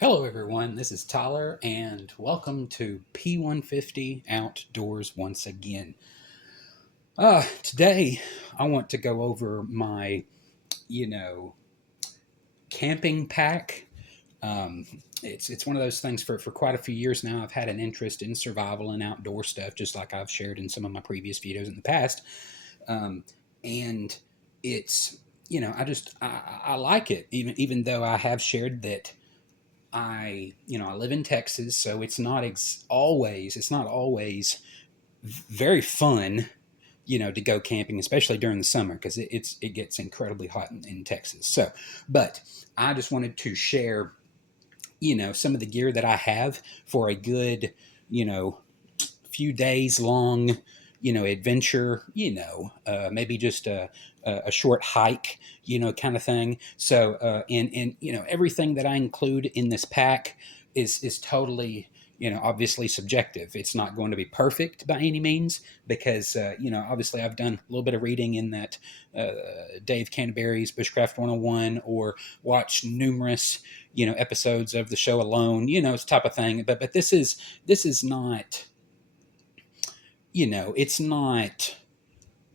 Hello, everyone. This is Tyler, and welcome to P150 Outdoors once again. Today, I want to go over my, you know, camping pack. It's one of those things for quite a few years now. I've had an interest in survival and outdoor stuff, just like I've shared in some of my previous videos in the past. Um, and it's I like it, even though I have shared that I live in Texas, so it's not always very fun, to go camping, especially during the summer because it gets incredibly hot in Texas. So, but I just wanted to share, some of the gear that I have for a good, you know, few days long, adventure, maybe just a short hike, kind of thing. So, and everything that I include in this pack is totally, obviously subjective. It's not going to be perfect by any means because, obviously I've done a little bit of reading in that Dave Canterbury's Bushcraft 101 or watched numerous, episodes of the show Alone, it's type of thing. But this is not, it's not,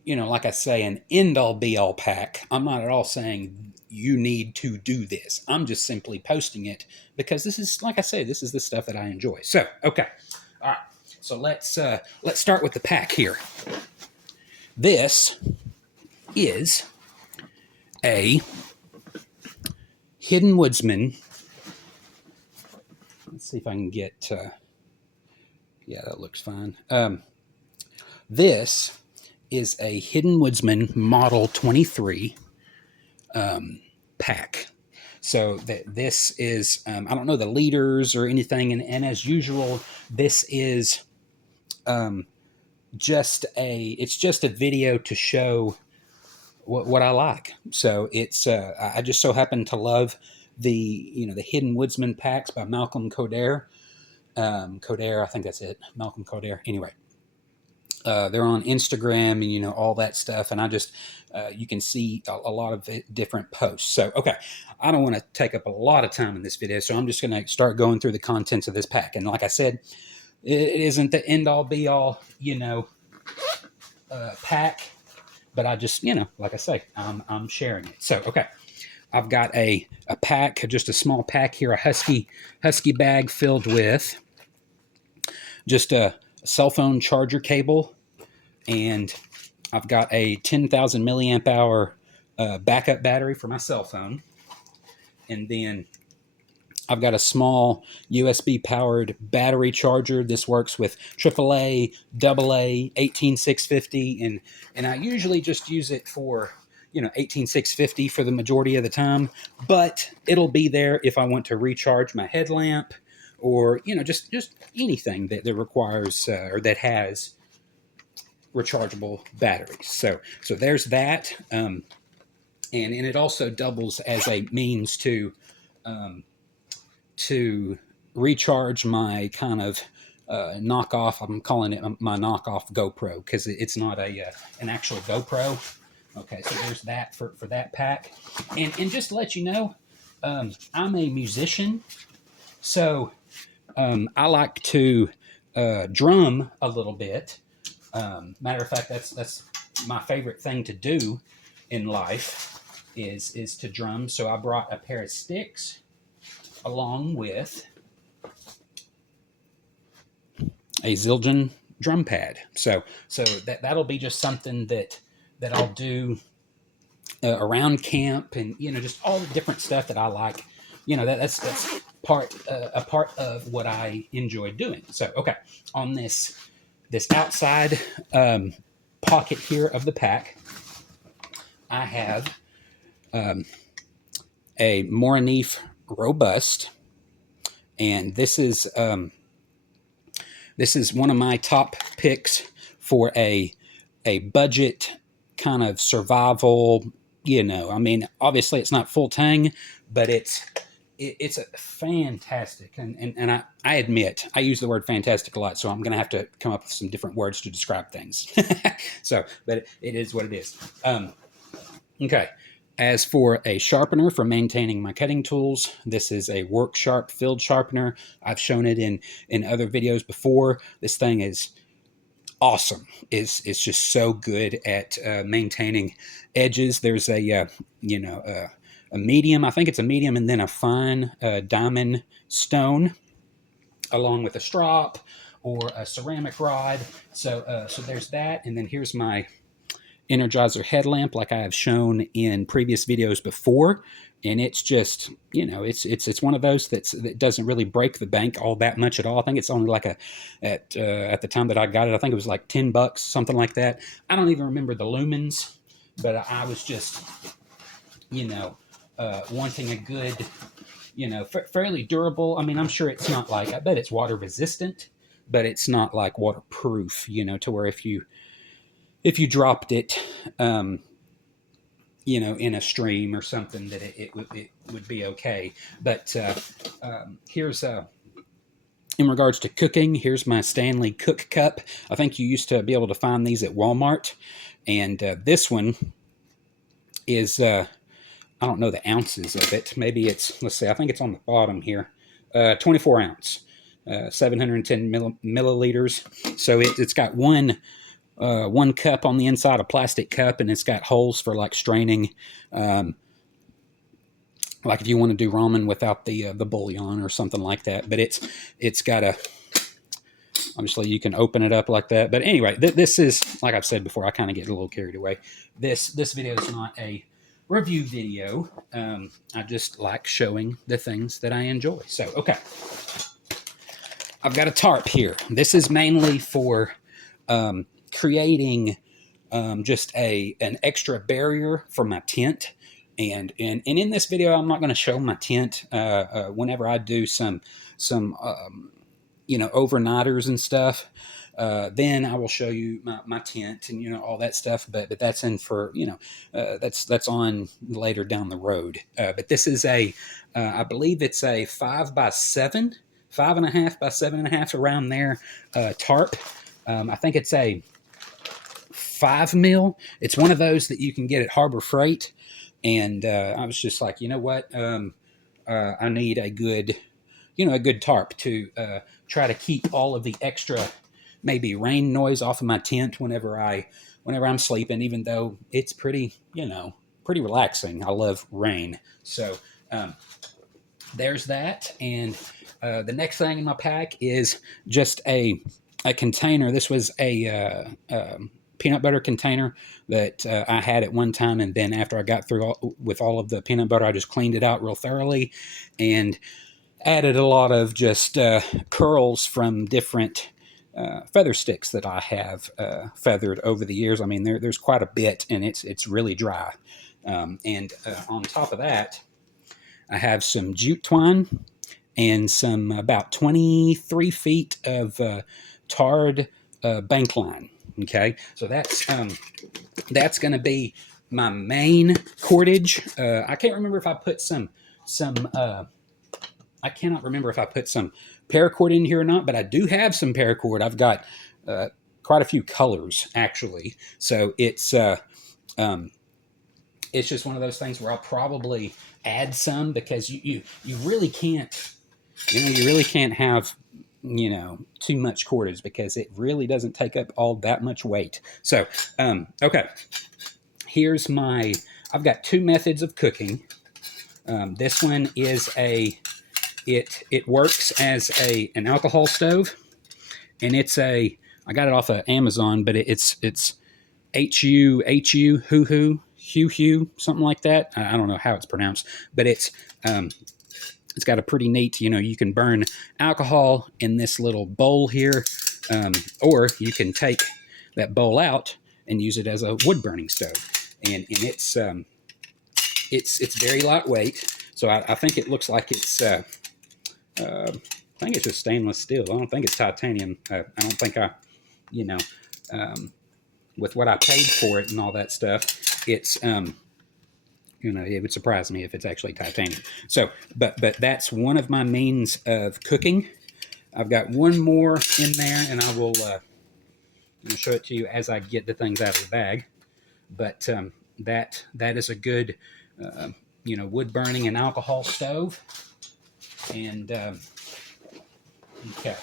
like I say, an end all be all pack. I'm not at all saying you need to do this. I'm just simply posting it because this is, like I say, this is the stuff that I enjoy. So, okay. All right. So let's start with the pack here. This is a Hidden Woodsman. Let's see if I can get, yeah, that looks fine. This is a Hidden Woodsman Model 23 pack. So this is, I don't know the leaders or anything, and as usual, this is it's just a video to show what I like. So it's I just so happen to love the Hidden Woodsman packs by Malcolm Coder. Coder, I think that's it, Malcolm Coder. Anyway, they're on Instagram and all that stuff, and I just you can see a lot of different posts. So okay, I don't want to take up a lot of time in this video, so I'm just going to start going through the contents of this pack. And like I said, it isn't the end all be all pack, but I just like I say, I'm sharing it. So okay, I've got a pack, just a small pack here, a husky bag filled with just a cell phone charger cable, and I've got a 10,000 milliamp hour backup battery for my cell phone, and then I've got a small USB powered battery charger. This works with AAA, AA, 18650, and I usually just use it for 18650 for the majority of the time, but it'll be there if I want to recharge my headlamp or just anything that requires or that has rechargeable batteries. So there's that, and it also doubles as a means to recharge my kind of knockoff. I'm calling it my knockoff GoPro because it's not an actual GoPro. Okay, so there's that for that pack, and just to let you know, I'm a musician, so I like to drum a little bit. Matter of fact, that's my favorite thing to do in life is to drum. So I brought a pair of sticks along with a Zildjian drum pad. So that'll be just something that I'll do around camp, and just all the different stuff that I like. That's a part of what I enjoy doing. So okay, on this outside pocket here of the pack, I have a Moranif Robust, and this is one of my top picks for a budget kind of survival. I mean, obviously it's not full tang, but it's a fantastic, and I admit I use the word fantastic a lot, so I'm going to have to come up with some different words to describe things. So, but it is what it is. Okay, As for a sharpener for maintaining my cutting tools, this is a Work Sharp field sharpener. I've shown it in other videos before. This thing is awesome. It's just so good at maintaining edges. There's a a medium. I think it's a medium, and then a fine diamond stone, along with a strop or a ceramic rod. So there's that, and then here's my Energizer headlamp, like I have shown in previous videos before. And it's just, it's one of those that doesn't really break the bank all that much at all. I think it's only like at the time that I got it, I think it was like $10, something like that. I don't even remember the lumens, but I was just, wanting a good, fairly durable. I mean, I'm sure it's not like, I bet it's water resistant, but it's not like waterproof, to where if you dropped it, in a stream or something, that it would be okay. But here's in regards to cooking, here's my Stanley Cook Cup. I think you used to be able to find these at Walmart, and this one is I don't know the ounces of it. Maybe it's, let's see, I think it's on the bottom here, 24 ounce, 710 milliliters. So it's got one cup on the inside, a plastic cup, and it's got holes for like straining, like if you want to do ramen without the bouillon or something like that. But it's got a, obviously you can open it up like that. But anyway, this is, like I've said before, I kind of get a little carried away. This video is not a review video. I just like showing the things that I enjoy. So, okay. I've got a tarp here. This is mainly for creating just an extra barrier for my tent. And in this video, I'm not going to show my tent. Whenever I do some overnighters and stuff, then I will show you my tent and all that stuff. But that's in for that's on later down the road. But this is I believe it's a 5 by 7, 5.5 by 7.5, around there, tarp. I think it's a 5 mil. It's one of those that you can get at Harbor Freight. And I was just like, you know what? I need a good tarp to try to keep all of the extra maybe rain noise off of my tent whenever I'm sleeping, even though it's pretty relaxing. I love rain. So there's that. And the next thing in my pack is just a container. This was a peanut butter container that I had at one time, and then after I got through with all of the peanut butter, I just cleaned it out real thoroughly and added a lot of just curls from different feather sticks that I have feathered over the years. I mean, there's quite a bit, and it's really dry. And on top of that, I have some jute twine and some about 23 feet of tarred bank line. Okay, so that's going to be my main cordage. I can't remember if I put some I cannot remember if I put some paracord in here or not, but I do have some paracord. I've got quite a few colors actually. So it's just one of those things where I'll probably add some, because you really can't, you really can't have too much cordage, because it really doesn't take up all that much weight. So okay, here's I've got 2 methods of cooking. This one is it works as an alcohol stove, and I got it off of Amazon, but it's Hu, something like that. I don't know how it's pronounced, but it's got a pretty neat, you can burn alcohol in this little bowl here, or you can take that bowl out and use it as a wood burning stove. And it's very lightweight. So I think it looks like it's, I think it's just stainless steel. I don't think it's titanium. I don't think with what I paid for it and all that stuff, it's, it would surprise me if it's actually titanium. So, but that's one of my means of cooking. I've got one more in there, and I will show it to you as I get the things out of the bag. But that is a good wood burning and alcohol stove. And okay,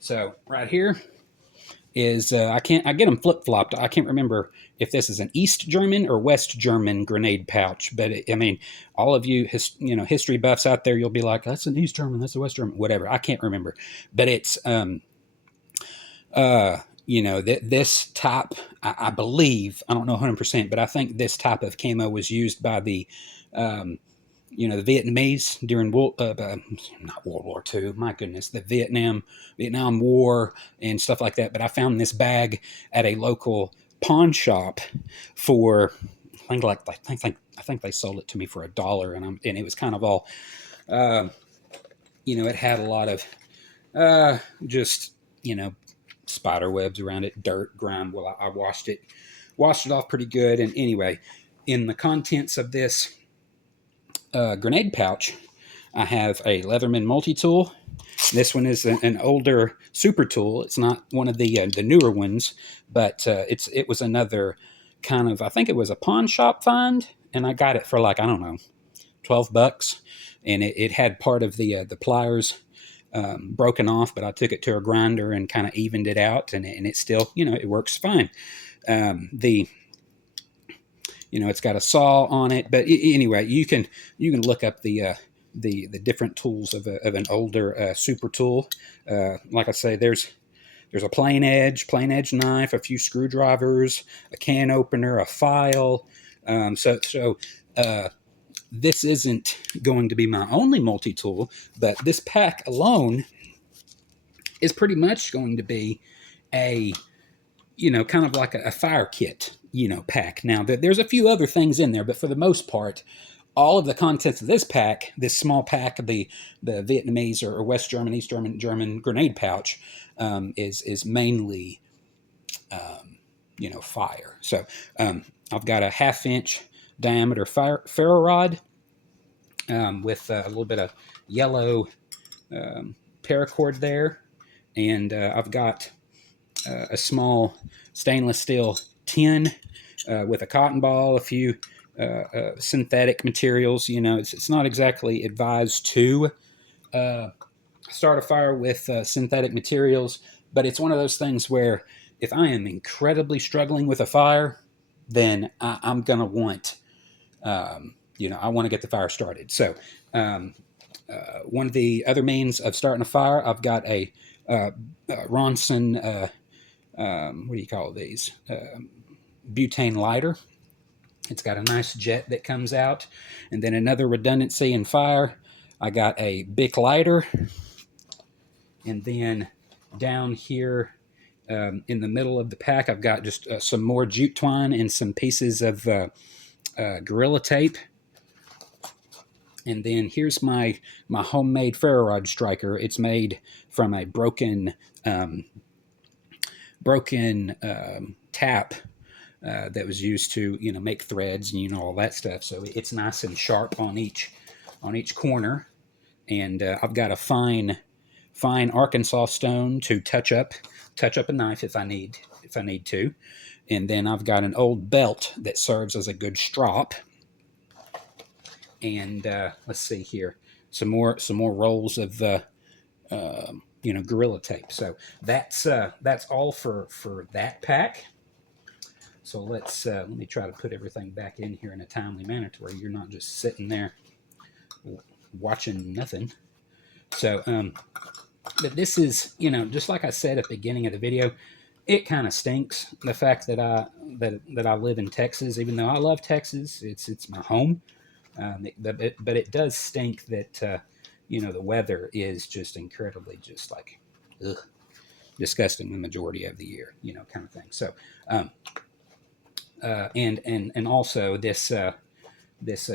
so right here is I get them flip flopped. I can't remember if this is an East German or West German grenade pouch, but I mean, all of you history buffs out there, you'll be like, that's an East German, that's a West German, whatever. I can't remember, but it's this type, I believe, I don't know 100%, but I think this type of camo was used by the the Vietnamese during not World War II, my goodness, the Vietnam War and stuff like that. But I found this bag at a local pawn shop for I think they sold it to me for $1, and it was kind of all it had a lot of just spider webs around it, dirt, grime. Well, I washed it off pretty good, and anyway, in the contents of this grenade pouch, I have a Leatherman multi-tool. This one is an older super tool. It's not one of the newer ones, but it was another kind of, I think it was a pawn shop find, and I got it for like, I don't know, $12, and it had part of the pliers broken off, but I took it to a grinder and kind of evened it out, and it still, it works fine. It's got a saw on it, but anyway, you can look up the different tools of an older super tool. Like I say, there's a plain edge knife, a few screwdrivers, a can opener, a file. This isn't going to be my only multi-tool, but this pack alone is pretty much going to be a kind of like a fire kit, pack. Now, there's a few other things in there, but for the most part, all of the contents of this pack, this small pack of the Vietnamese or West German, East German grenade pouch, is mainly, fire. So I've got a 1/2-inch diameter ferro rod with a little bit of yellow paracord there, and I've got a small stainless steel tin with a cotton ball, a few synthetic materials. It's not exactly advised to start a fire with synthetic materials, but it's one of those things where if I am incredibly struggling with a fire, then I'm going to want, I want to get the fire started. So one of the other means of starting a fire, I've got a Ronson, what do you call these? Butane lighter. It's got a nice jet that comes out. And then another redundancy in fire, I got a Bic lighter. And then down here in the middle of the pack, I've got just some more jute twine and some pieces of Gorilla Tape. And then here's my homemade ferro rod striker. It's made from a broken tap that was used to make threads and all that stuff. So it's nice and sharp on each corner. And I've got a fine Arkansas stone to touch up a knife if I need to. And then I've got an old belt that serves as a good strop. And let's see here, some more rolls of Gorilla Tape. So that's all for that pack. So let me try to put everything back in here in a timely manner to where you're not just sitting there watching nothing. So but this is just like I said at the beginning of the video, it kind of stinks the fact that I live in Texas. Even though I love Texas, it's my home. But it does stink that the weather is just incredibly just like disgusting the majority of the year, kind of thing. So and also this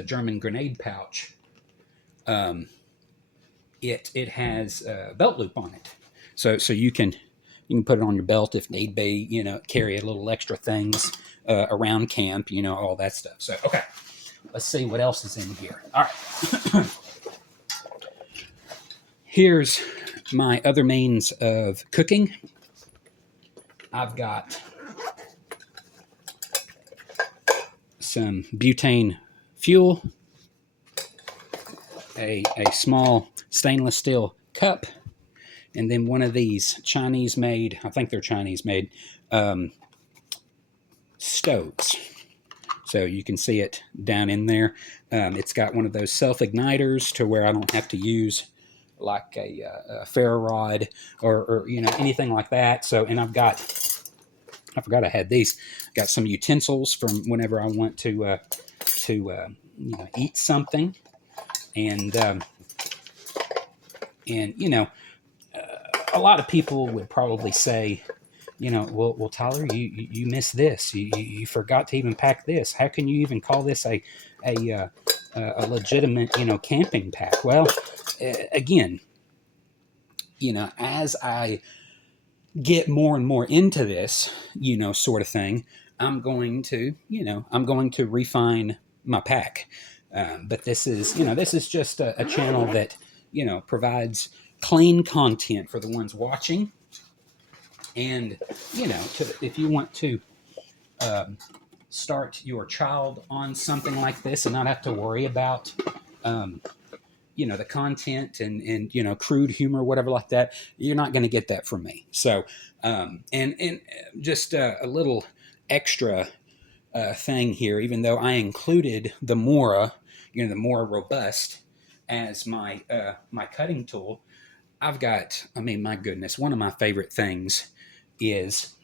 German grenade pouch, it has a belt loop on it, so you can put it on your belt if need be, carry a little extra things around camp, all that stuff. So okay. Let's see what else is in here. All right. Here's my other means of cooking. I've got some butane fuel. a small stainless steel cup, and then one of these Chinese made, I think they're Chinese made, stoves. So you can see it down in there. It's got one of those self-igniters to where I don't have to use like a ferro rod or anything like that. So, and I forgot I had these. Got some utensils from whenever I want to eat something, and a lot of people would probably say, well, Tyler, you missed this. You forgot to even pack this. How can you even call this a legitimate, camping pack? Well, again, as I get more and more into this, sort of thing, I'm going to refine my pack. But this is just a channel that, provides clean content for the ones watching. And, if you want to start your child on something like this and not have to worry about, the content and crude humor, whatever like that, you're not going to get that from me. So, and just a little extra thing here, even though I included the Mora, the Mora Robust as my my cutting tool, I've got, my goodness, one of my favorite things is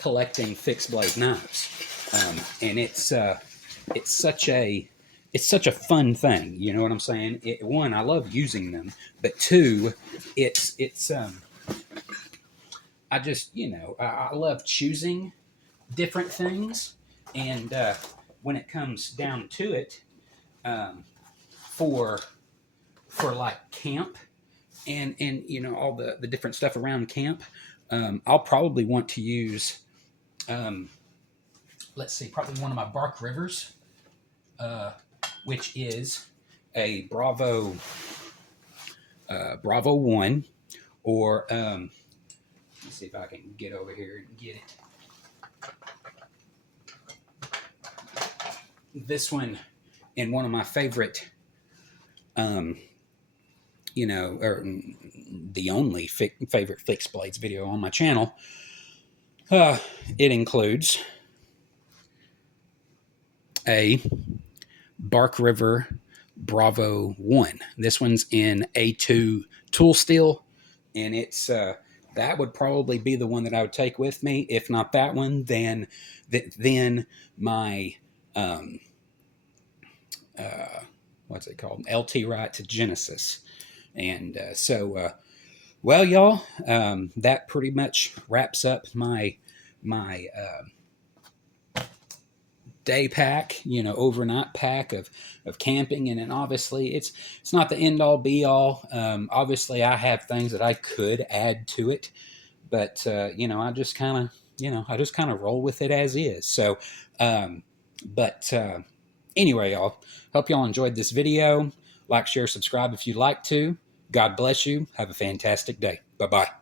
collecting fixed blade knives, and it's such a fun thing. You know what I'm saying? One, I love using them, but two, it's I just I love choosing different things, and when it comes down to it, for like camp and all the different stuff around camp. I'll probably want to use, let's see, probably one of my Bark Rivers, which is a Bravo 1, or let's see if I can get over here and get it. This one, in one of my favorite, or the only favorite fixed blades video on my channel, it includes a Bark River Bravo 1. This one's in A2 tool steel, and it's that would probably be the one that I would take with me. If not that one, then my what's it called? LT Wright Genesis. And well, y'all, that pretty much wraps up my day pack, overnight pack of camping. And then obviously it's not the end all be all. Obviously I have things that I could add to it, but I just kind of roll with it as is. So, anyway, y'all, hope y'all enjoyed this video. Like, share, subscribe if you'd like to. God bless you. Have a fantastic day. Bye-bye.